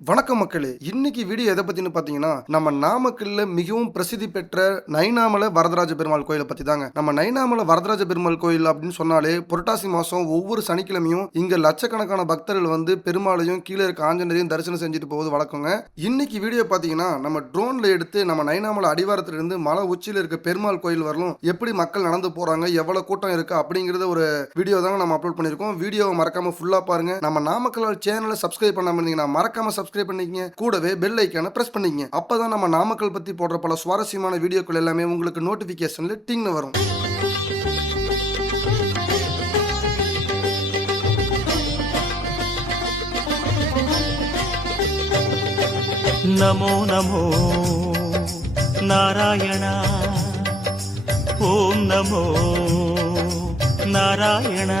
வணக்கம் மக்களே. இன்னைக்கு வீடியோ எதை பத்தினு பாத்தீங்கன்னா நம்ம நாமக்கல்ல மிகவும் பிரசித்தி பெற்ற நைனாமல வரதராஜ பெருமாள் கோயிலை பத்தி தாங்க நம்ம நைனாமல வரதராஜ பெருமாள் கோயில் அப்படின்னு சொன்னாலே புரட்டாசி மாசம் ஒவ்வொரு சனிக்கிழமையும் இங்க லட்சக்கணக்கான பக்தர்கள் வந்து பெருமாளையும் கீழே இருக்க ஆஞ்சநேயரையும் தரிசனம் செஞ்சுட்டு போவது வழக்கங்க. இன்னைக்கு வீடியோ பாத்தீங்கன்னா நம்ம ட்ரோன்ல எடுத்து நம்ம நைனாமலை அடிவாரத்திலிருந்து மலை உச்சியில இருக்க பெருமாள் கோயில் வரலும் எப்படி மக்கள் நடந்து போறாங்க எவ்வளவு கூட்டம் இருக்கு அப்படிங்கறத ஒரு வீடியோ தாங்க நம்ம அப்லோட் பண்ணிருக்கோம் வீடியோவை மறக்காம ஃபுல்லா பாருங்க. நம்ம நாமக்கல் சேனலை சப்ஸ்கிரைப் பண்ணாம இருந்தீங்கன்னா மறக்காம சப்ஸ்கிரைப் பண்ணிக்கங்க. கூடவே பெல் ஐக்கான பிரஸ் பண்ணிக்கங்க. அப்பதான் நம்ம நாமக்கல் பத்தி போடுற பல சுவாரஸ்யமான வீடியோக்கள் எல்லாமே உங்களுக்கு நோட்டிபிகேஷன்ல டிங்னு வரும். நமோ நமோ நாராயணா. ॐ நமோ நாராயணா.